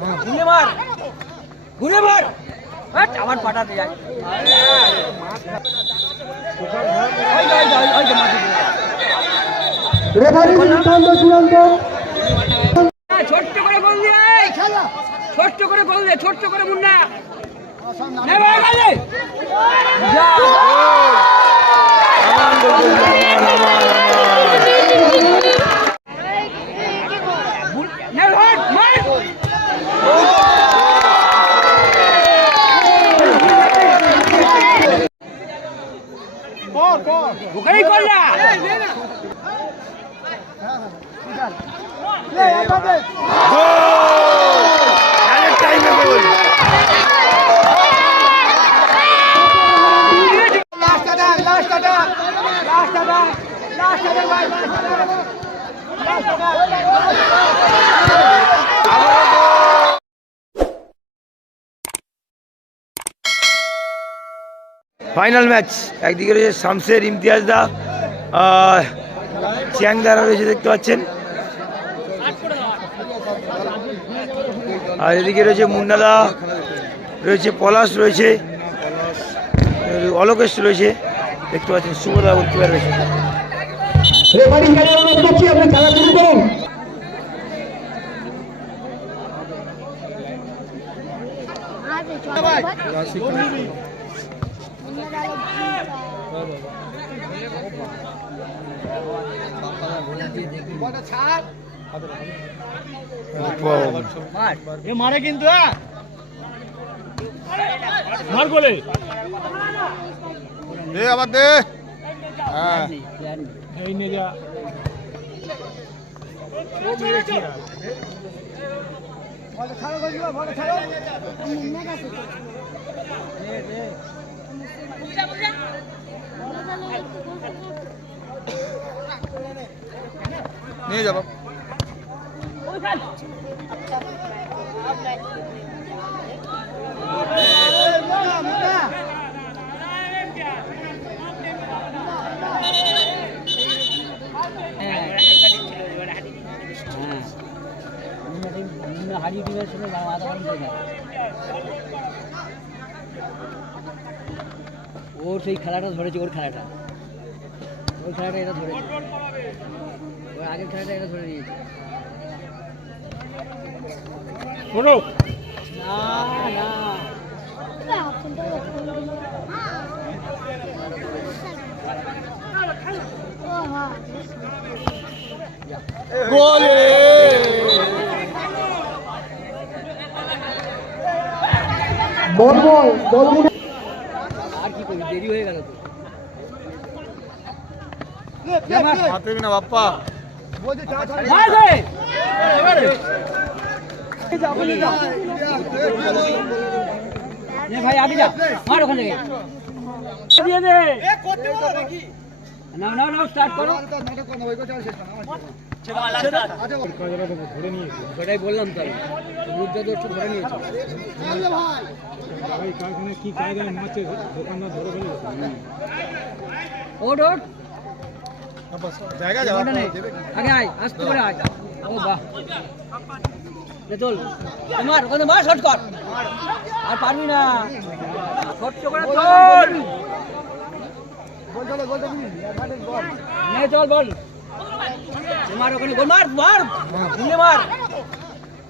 ঘুরে মার। ঘুরে মার। আবার পাঠাতে যায় ওই যে, ওই যে, ওই যে মাটি দিয়ে। রেফারি সিদ্ধান্ত চূড়ান্ত। হ্যাঁ, ছোট্ট করে গোল দিয়ে ছোট্ট করে গোল দিয়ে ছোট্ট করে মুন্না ভাই, গেলে। যা। বুল- নে ভাই, মার। ওখানেই কর না। Final match. একদিকে রয়েছে শামসের ইমতিয়াজ দা, আর চিয়াং দারা রয়েছে দেখতে পাচ্ছেন। আর এদিকে রয়েছে মুন্নাদা রয়েছে পলাশ, রয়েছে, অলোকেশ রয়েছে। দেখতে পাচ্ছেন শুভদা উত্তর রয়েছে রেফারি কাজে অনুরোধ করছি আপনি খেলা শুরু করুন। মার দে আবার দে। হ্যাঁ। নিয়ে যাব। হারিয়ে টিমের সঙ্গে ওর সেই খেলাটা ধরেছে ওর খেলাটা। ওই খেলাটা এটা ধরেছে। ওর আগের খেলাটা এটা ধরে নিয়েছে। না না। বল বল বল মুনে আর কি করবি? দেরি হয়ে গেল তো। হাতে না বাপ্পা। ভাই আগে যা। মার ওখান থেকে। দিয়ে দে। নাও নাও নাও স্টার্ট করো। সেটাই বললাম তো আমি বুদ্ধ দোষ ধরে নিয়েছে ওট ওট জায়গা ওটা আগে আয় আসতে করে আয়। ও বাহ। চল তোমার ওখানে মার শর্ট কর। আর পারবি না। শর্ট করে চল নে চল বল। মার ওখানে গোল মার মার। ঘুরে মার।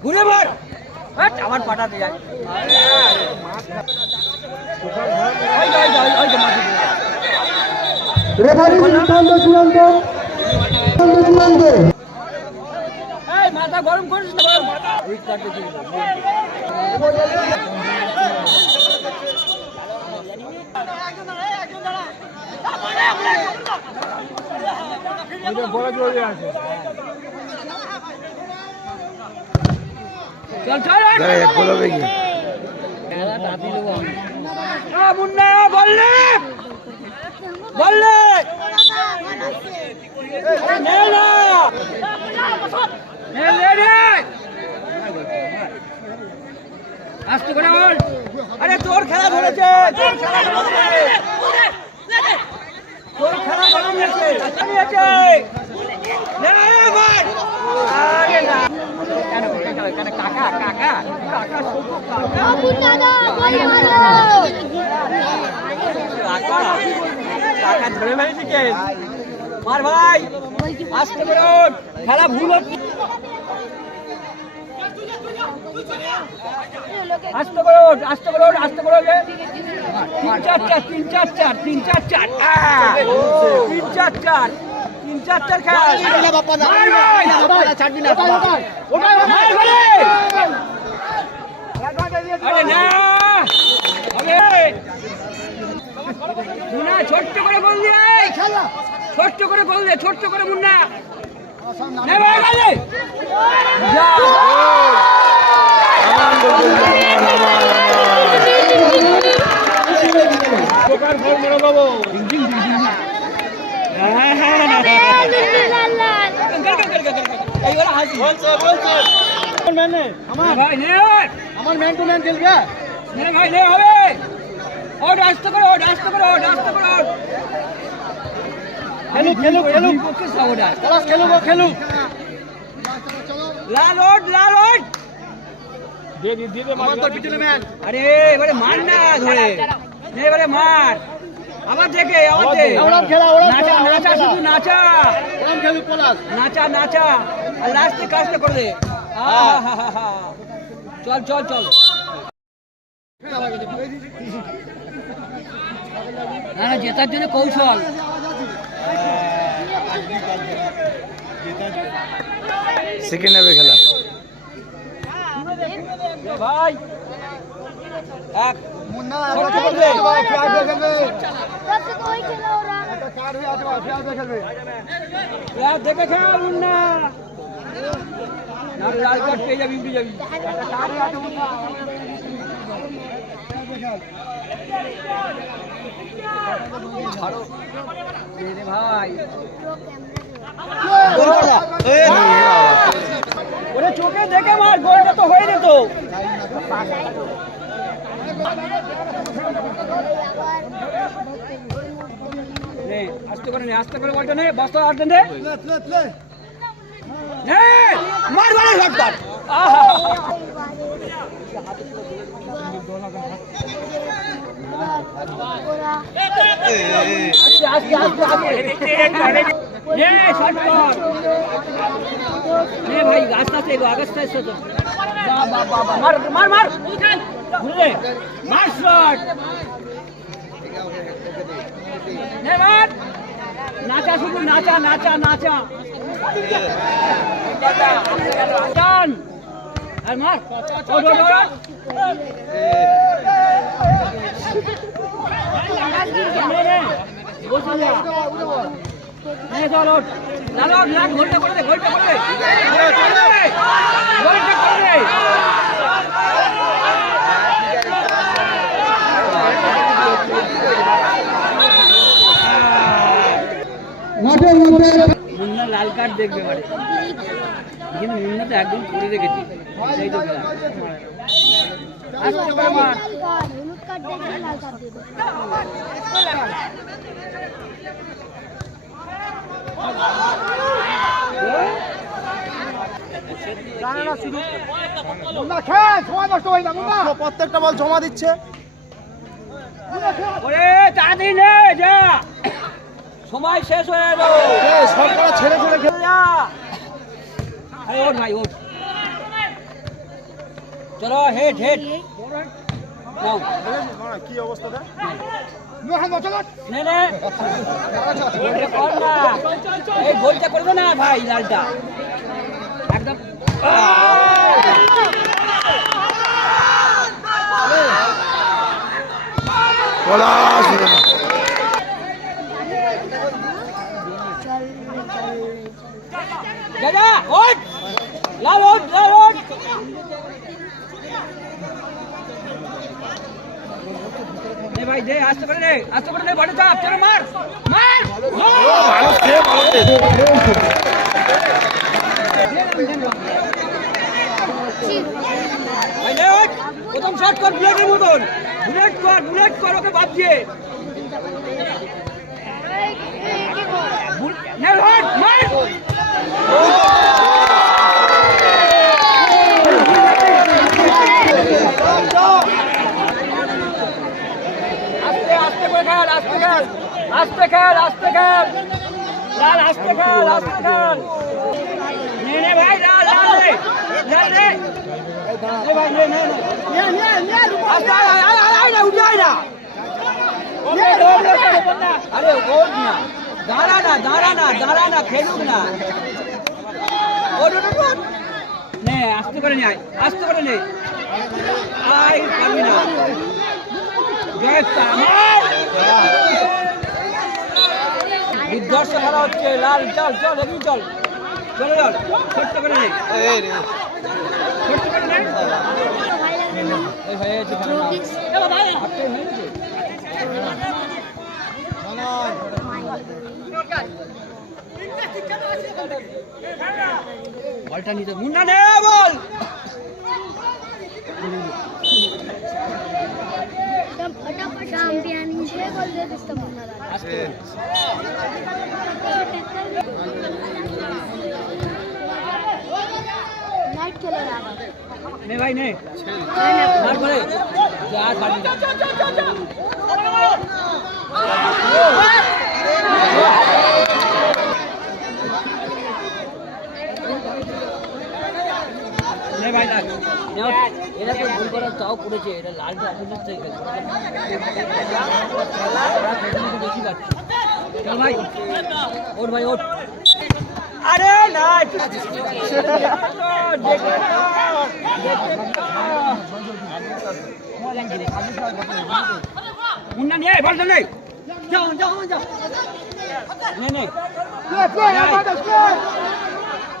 ঘুরে মার। হাট, আবার পাঠাতে যায় ওই যে, ওই যে, ওই যে বললে বললে আস্তে করে বল। আরে তোর খেলা ধরেছে। তোর খেলা ধরেছে। তোর খেলা ধরেছে কাকা কাকা দাদা বল মারো ধরে ফেলেছি কে? মার ভাই আসতে করে খেলা ভুল আসতে ওঠ, আসতে ওঠ, আসতে করে তিন চার চার তিন চার চার তিন চার চার! তিন চার চার। তিন চার চার খেলা না! আরে না মুন্না ছোট্ট করে বল দিয়ে ছোট্ট করে বল দিয়ে ছোট্ট করে মুন্না যা আমান বলুন, আমান, আমান, আমান। লাল লাল এইবার হাসি ভাই নে আমার ম্যান টু ম্যান খেলবে ভাই নে হবে ওট আসতে করে ওট আসতে করে ওট আসতে করে ওট খেলুক খেলুক খেলুক পক্ষে সাউডা পলাশ খেলুক খেলুক লাল ওট লাল ওট আমার তো পিছনে ম্যান আরে এবারে মার না ধরে এবারে মার আবার দেখে আবার দে ওরাম খেলা, ওরাম নাচা নাচা শুধু নাচা ওরাম খেলুক পলাশ নাচা নাচা আর লাস্টে কাজটা করে দে। চল চল চল। না না জেতার জন্য কৌশল। সেকেন্ড হাফে খেলা। ভাই। এক। মুন্না হয়ে দেখে খেল না না লাল কার্ড পেয়ে যাবি উঠে যাবি ছাড়ো এ রে ভাই ওরে চোখে দেখে মার গোলটা তো হয়ে যেত নে আস্তে করে নে আস্তে করে বলটা নে বস্তা আটে নে নে মার মার শট কর আহা ওরা আস্তে আস্তে আস্তে আস্তে নে শট কর নে ভাই আস্তে আস্তে এগো আস্তে আস্তে তো বাহ বাহ বাহ বাহ। মার মার মার বুঝলে মার শট নে মার নাচা শুধু নাচা নাচা নাচা। টান আর মার বসে করে দে করে গোলটা করে দে গোলটা করে দে মধ্যে মুন্না লাল কার্ড দেখবে পারে কিন্তু মুন্না তো একদম করে রেখেছি। সেই তো প্রত্যেকটা বল জমা দিচ্ছে। ওরে তাড়াতাড়ি নে যা। সময় শেষ হয়ে গেল। সরকার ছেড়ে ছেড়ে খেলে যা ওঠ ভাই ওঠ। চলো হেড হেড কি অবস্থা নে নে। গোলটা কর না। এই গোলটা করে দে না ভাই লালটা। একদম হলো না। চল চল দাদা লাল লাল দে ভাই দে আস্তে করে দে আস্তে করে দে বড় চাপ চলো মার মার। ভালো সে ভালো সে। ভাই দে ওঠ। প্রথম শট কর বুলেটের মতন। বুলেট কর বুলেট কর ওকে বাদ দিয়ে। বুল- মার। আস্তে খেল আস্তে খেল লাল আস্তে খেল আস্তে খেল নে নে ভাই লাল লাল রে লাল রে নে ভাই নে নে নে। আস্তে আয় আয় আয় না উঠে আয় না। আরে ওঠ না। দাঁড়া না দাঁড়া না দাঁড়া না খেলুক না। ওঠ নে আস্তে করে নে আস্তে করে নে। আয় পারবি না। জয় কামাল বিধ্বস্ত খেলা হচ্ছে লাল জল জল এগিয়ে জল। চলো জল ছোট্ট করে বলটা নিতে মুন্ডা নে বল। চ্যাম্পিয়ন ವಿಷಯ ನೈಟ್ ಕೆಲರ ನೇ ಭಾই এরা তো ভুল করার চাও করেছে এটা লালটা অপোজিট থেকে বেশি পাচ্ছে চল ভাই ওঠ ভাই ওঠ। আরে না মুন্না নিয়ে আয়, নেই। যাও যাও যাও। নে নে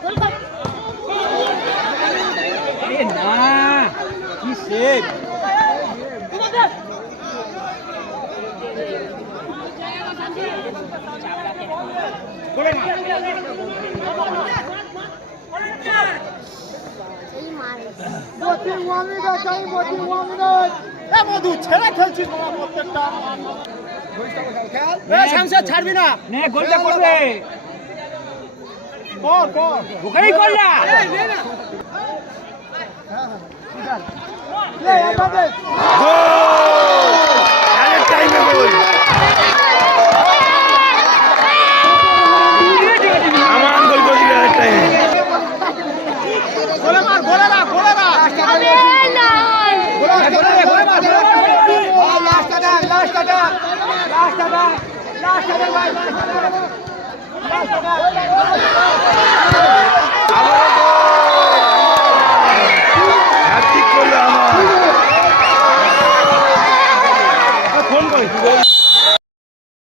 আরে না কি সেভ ছাড়বি না। গোলটা করবে। কর কর। ওখানেই কর না লে আমাদের গোল টাইমে গোল আমার গোল